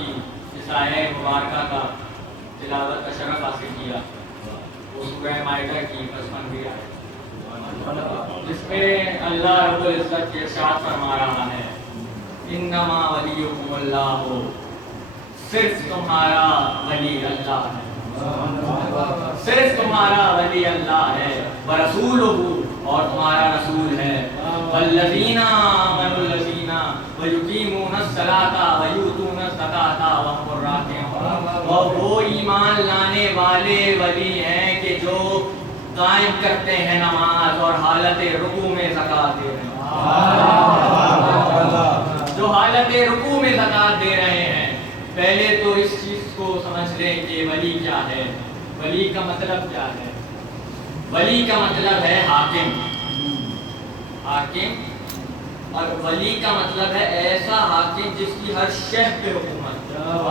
کی اس آیہ مبارکہ کا تلاوت کا شرف حاصل کیا، وہ سورہ مائدہ کی 55ویں آیت، جس میں اللہ رب العزت یہ ارشاد فرما رہا ہے انما ولیکم اللہ، صرف تمہارا ولی اللہ ہے، صرف تمہارا ولی اللہ ہے، ورسولہ، اور تمہارا رسول ہے، والذین آمنوا الذین ویقیمون الصلاۃ ویؤتون الزکاۃ وهم راکعون، اور وہ ایمان لانے والے ولی ہیں کہ جو قائم کرتے ہیں نماز اور حالت رکوع میں زکوٰۃ دے رہے ہیں، جو حالت رکوع میں زکوٰۃ دے رہے ہیں۔ پہلے تو اس چیز کو سمجھ لیں کہ ولی کیا ہے، ولی کا مطلب کیا ہے۔ ولی کا مطلب ہے حاکم، حاکم، اور ولی کا مطلب ہے ایسا حاکم جس کی ہر شہر پہ حکومت ہو،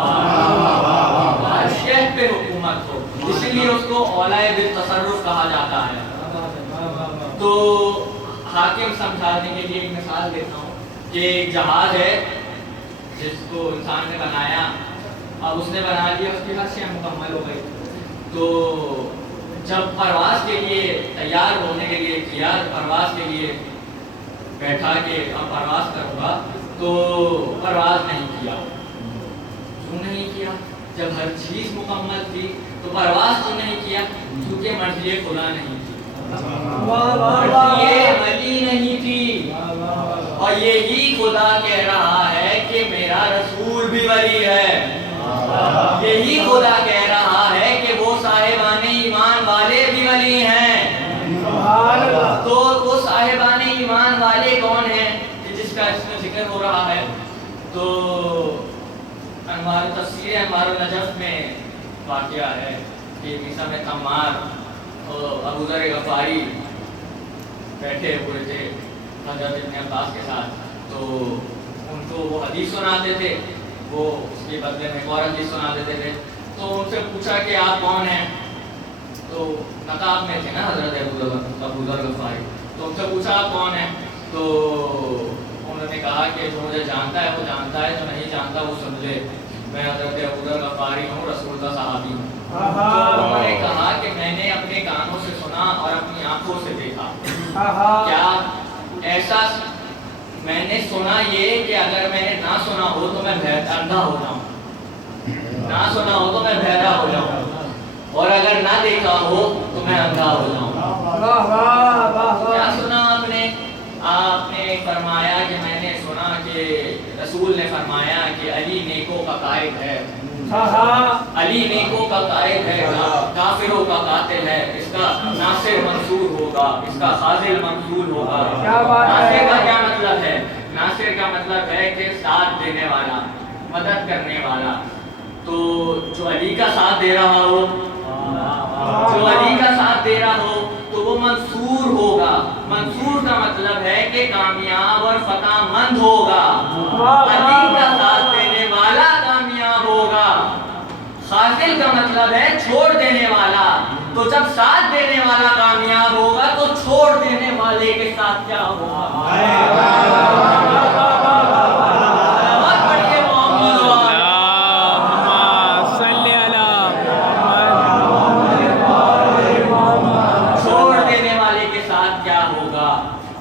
ہر شہر پہ حکومت ہو، اسی لیے اس کو اولیاء بالتصرف کہا جاتا ہے۔ تو حاکم سمجھانے کے لیے ایک مثال دیتا ہوں کہ ایک جہاز ہے جس کو انسان نے بنایا، اب اس نے بنا لیا، اس کی ہر شے مکمل ہو گئی، تو جب پرواز کے لیے تیار ہونے کے لیے کیا، پرواز کے لیے بیٹھا کہ اب پرواز کروں گا، تو پرواز نہیں کیا۔ کیوں نہیں کیا؟ جب ہر چیز مکمل تھی تو پرواز تو نہیں کیا کیونکہ مرضی خدا نہیں تھی، مرضی ولی نہیں تھی، اور یہی خدا کہہ رہا ہے کہ میرا رسول بھی ولی ہے، یہی خدا کہہ رہا ہے کہ وہ صاحبان ایمان والے بھی ولی ہیں۔ تو وہ صاحبان ایمان والے کون ہیں جس کا اس میں ذکر ہو رہا ہے؟ تو تفسیر انوار النجف میں واقعہ ہے کہ عیسیٰ میں تمار اور ابو ذر غفاری بیٹھے ہوئے تھے حضرت ابن عباس کے ساتھ، تو ان کو وہ حدیث سناتے تھے، وہ اس کے بدلے میں ایک اور حدیث سنا دیتے تھے۔ تو ان سے پوچھا کہ آپ کون ہیں؟ تو نقاب میں تھے نا حضرت ابو ذر غفاری، تو ان سے پوچھا آپ کون ہیں؟ تو انہوں نے کہا کہ جو مجھے جانتا ہے وہ جانتا ہے، جو نہیں جانتا وہ سن لے، میں حضرت ابو ذر غفاری ہوں، رسول اللہ صحابی ہوں۔ تو انہوں نے کہا کہ میں نے اپنے کانوں سے سنا اور اپنی آنکھوں سے دیکھا۔ کیا ایسا؟ میں نے سنا یہ کہ اگر میں نے نہ سنا ہو تو میں اندھا ہو جاؤں، نہ سنا ہو تو میں بہرا ہو جاؤں، اور اگر نہ دیکھا ہو تو میں اندھا ہو جاؤں۔ کیا سنا آپ نے؟ آپ نے فرمایا کہ میں نے سنا کہ رسول نے فرمایا کہ علی نیکوں کا قائد ہے، علی نیکوں کا قائد ہے، کافروں کا قاتل ہے، اس کا ناصر منصور ہوگا، اس کا خاذل مقتول ہوگا۔ ناصر کا کیا مطلب ہے؟ ناصر کا مطلب ہے کہ ساتھ دینے والا، مدد کرنے والا۔ تو جو علی کا ساتھ دے رہا ہو، جو علی کا ساتھ دے رہا ہو تو وہ منصور ہوگا۔ منصور کا مطلب ہے کہ کامیاب اور فتح مند ہوگا، علی کا ساتھ دینے والا کامیاب ہوگا۔ خاذل کا مطلب ہے چھوڑ دینے والا، تو جب ساتھ دینے والا کامیاب ہوگا تو چھوڑ دینے والے کے ساتھ کیا ہوگا؟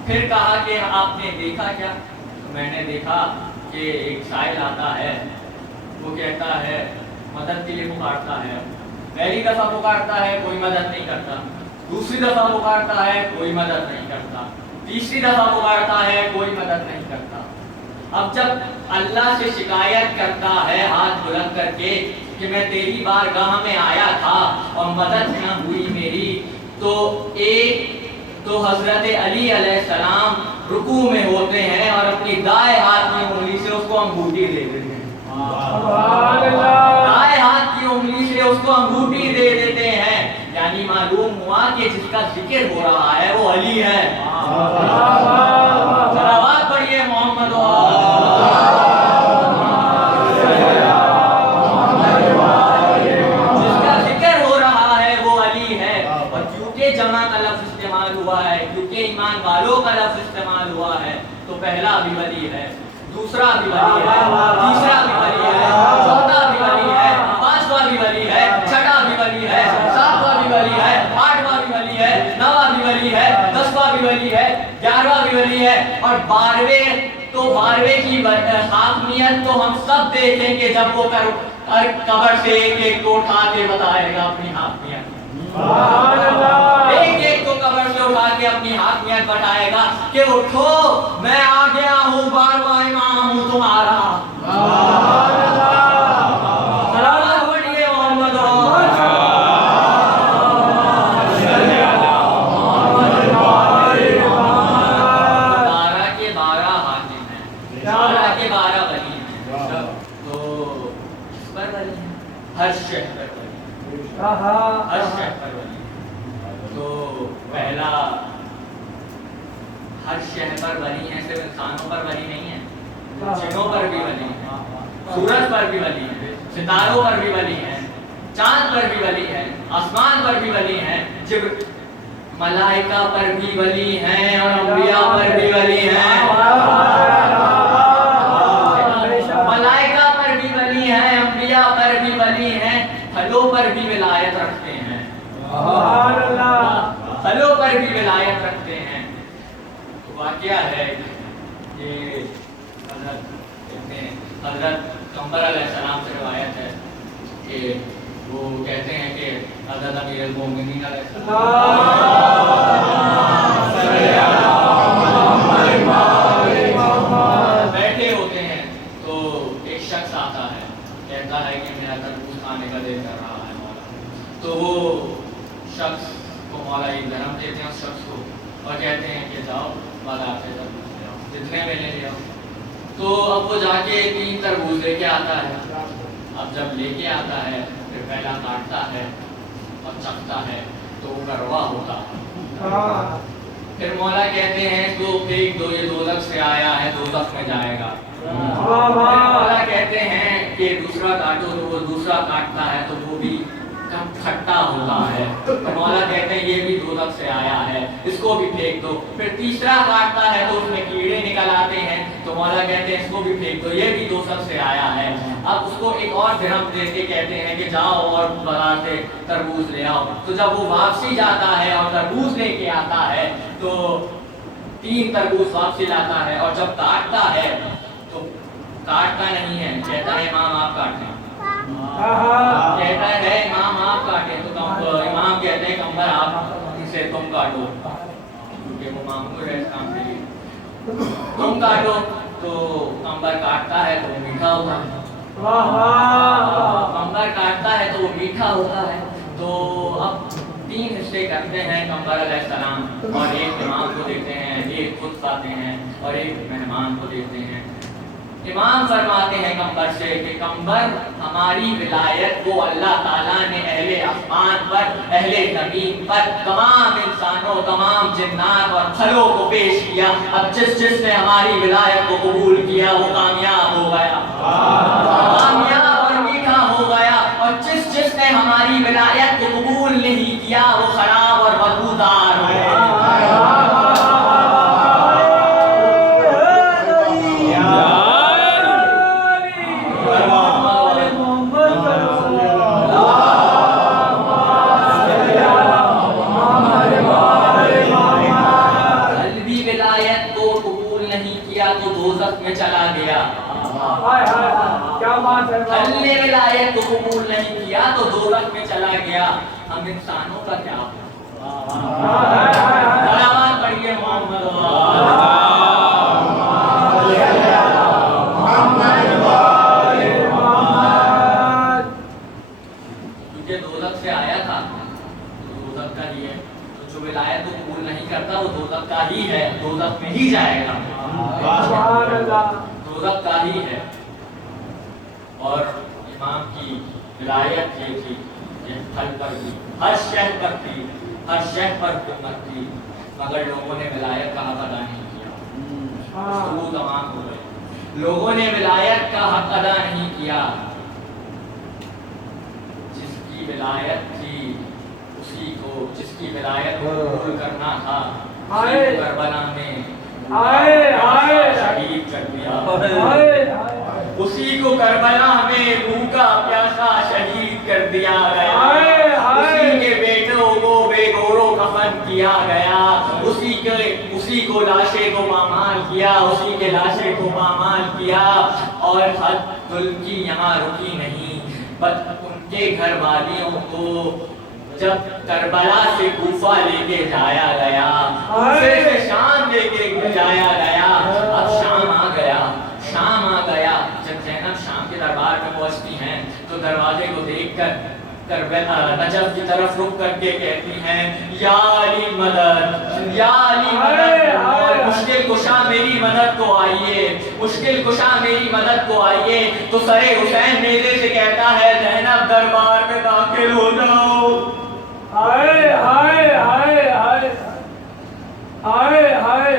پھر کہا کہ آپ نے دیکھا کیا؟ میں نے دیکھا کہ ایک سائل آتا ہے، وہ کہتا ہے مدد کے لیے پکارتا ہے، پہلی دفعہ پکارتا ہے کوئی مدد نہیں کرتا، دوسری دفعہ پکارتا ہے کوئی مدد نہیں کرتا، تیسری دفعہ پکارتا ہے کوئی مدد نہیں کرتا۔ اب جب اللہ سے شکایت کرتا ہے ہاتھ بلند کر کے کہ میں تیری بارگاہ میں آیا تھا اور مدد نہ ہوئی میری، تو حضرت علی علیہ السلام رکوع میں ہوتے ہیں اور اپنی دائیں ہاتھ میں انگلی سے اس کو انگوٹھی دے دیتے ہیں، دائیں ہاتھ کی انگلی سے اس کو انگوٹھی دے دیتے ہیں، یعنی معلوم ہوا کہ جس کا ذکر ہو رہا ہے وہ علی ہے۔ صلوات پڑھیے محمد کیونکہ ایمان والوں کا لفظ استعمال ہوا ہے تو پہلا بھی ولی ہے، دوسرا بھی ولی ہے، تیسرا بھی ولی ہے، اور 12ویں کی حاکمیت تو ہم سب دیکھیں گے جب وہ قبر سے ایک ایک کو اٹھا کے بتائے گا اپنی حاکمیت. ایک ایک کو قبر سے اٹھا کے اپنی حاکمیت بتائے گا کہ اٹھو میں آ گیا ہوں 12واں امام ہوں تمہارا. ہر شہر پر ولی. تو پہلا ہر شہر پر ولی ہے, صرف انسانوں پر ولی نہیں ہے, جنوں پر بھی ولی ہے, سورج پر بھی ولی ہے, ستاروں پر بھی ولی ہے, چاند پر بھی ولی ہے, آسمان پر بھی ولی ہے, ملائکہ پر بھی ولی ہیں اور انبیاء پر بھی ولی ہیں. ملائکہ پر بھی ولی ہیں, انبیاء پر بھی ولی ہیں, پھلوں پر بھی ولایت رکھتے ہیں. پھلوں پر بھی ولایت رکھتے ہیں. تو واقعہ ہے کہ حضرت قمر علیہ السلام سے روایت ہے کہ وہ کہتے ہیں کہ حضرت امیر المومنین علیہ السلام بیٹھے ہوتے ہیں تو ایک شخص آتا ہے, کہتا ہے کہ میرا تربوز کھانے کا دل کر رہا ہے مولا. تو وہ شخص کو مولا ایک درہم دیتے ہیں اس شخص کو اور کہتے ہیں کہ جاؤ بازار سے تربوز لے آؤ, جتنے میں لے آؤ. تو اب وہ جا کے 3 تربوز لے کے آتا ہے. اب جب لے کے آتا ہے پھر پہلا کاٹتا ہے اور چکھتا ہے تو وہ کڑوا ہوتا ہے. پھر مولا کہتے ہیں تو پھینک دو, یہ دوزخ سے آیا ہے دوزخ میں جائے گا. مولا کہتے ہیں کہ دوسرا کاٹو, تو وہ دوسرا کاٹتا ہے تو وہ بھی کھٹا ہوتا ہے. مولا کہتے ہیں یہ بھی دوزخ سے آیا ہے, اس کو بھی پھینک دو. پھر تیسرا کاٹتا ہے تو اس میں کیڑے نکل آتے ہیں تو مولا کہتے ہیں اس کو بھی پھینک دو, یہ بھی دوزخ سے آیا ہے. اب اس کو ایک اور درہم دے کے کہتے ہیں کہ جاؤ اور بازار سے تربوز لے آؤ. تو جب وہ واپسی جاتا ہے اور تربوز لے کے آتا ہے تو 3 تربوز واپسی لاتا ہے اور جب کاٹتا ہے تو کاٹتا نہیں ہے, کہتا ہے امام آپ کاٹیں. کہتا ہے امام آپ کاٹیں تو امام کہتے ہیں قمر آپ اسے تم کاٹو, کیونکہ وہ معمول ہے اس کام کے لیے, تم کاٹو. تو قمر کاٹتا ہے تو وہ میٹھا ہوتا ہے. قمر کاٹتا ہے تو وہ میٹھا ہوتا ہے. تو اب 3 حصے کرتے ہیں قمر علیہ السلام اور ایک امام کو دیتے ہیں, ایک خود کھاتے ہیں اور ایک مہمان کو دیتے ہیں. امام فرماتے ہیں قمر سے کہ قمر ہماری ولایت کو اللہ تعالیٰ نے اہل آسمان پر, اہل زمین پر, تمام انسانوں, تمام جنات اور پھلوں کو پیش کیا. اب جس نے ہماری ولایت کو قبول کیا وہ کامیاب ہو گیا, کامیاب اور میٹھا ہو گیا. اور جس نے ہماری ولایت کو قبول نہیں کیا وہ خراب اور بدبودار ہو گیا. نے ولایت کو قبول نہیں کیا تو دوزخ میں چلا گیا. ہم انسانوں کا کیا سلامات پڑھیے محمد کیونکہ دوزخ سے آیا تھا تو دوزخ کا ہی ہے. تو جو ولایت کو قبول نہیں کرتا وہ دوزخ کا ہی ہے, دوزخ میں ہی جائے گا, دوزخ کا ہی ہے. اور امام کی ولایت یہ تھی کہ پھل پر بھی ہر شہر پر تھی, ہر شہر پر حکومت تھی, مگر لوگوں نے ولایت کا حق ادا نہیں کیا. وہ تمام ہو گئے, لوگوں نے ولایت کا حق ادا نہیں کیا. جس کی ولایت تھی اسی کو, جس کی ولایت کو قبول کرنا تھا کربلا میں شہید کر دیا. اسی کو کربلا میں بھوکا پیاسا شہید کر دیا گیا. اسی کے بیٹوں کو بے گورو کفن کیا گیا. اسی کو لاشے کو پامال کیا، اسی کے لاشے کو پامال کیا، اور حد ظلم کی یہاں رکی نہیں، بس ان کے گھر والیوں کو جب کربلا سے کوفہ لے کے جایا گیا، کوفے سے شام لے کے جایا گیا، اب شام آ گیا، شام آ گیا۔ جب زینب شام کے دربار میں پہنچتی ہیں تو دروازے کو دیکھ کر نجف کی طرف رک کر کے کہتی ہیں یا علی مدد، یا علی مدد، مشکل کشا میری مدد کو آئیے، مشکل کشا میری مدد کو آئیے۔ تو سرے حسین نیزے سے کہتا ہے زینب دربار میں داخل ہو جاؤ۔ ہائے ہائے ہائے ہائے ہائے ہائے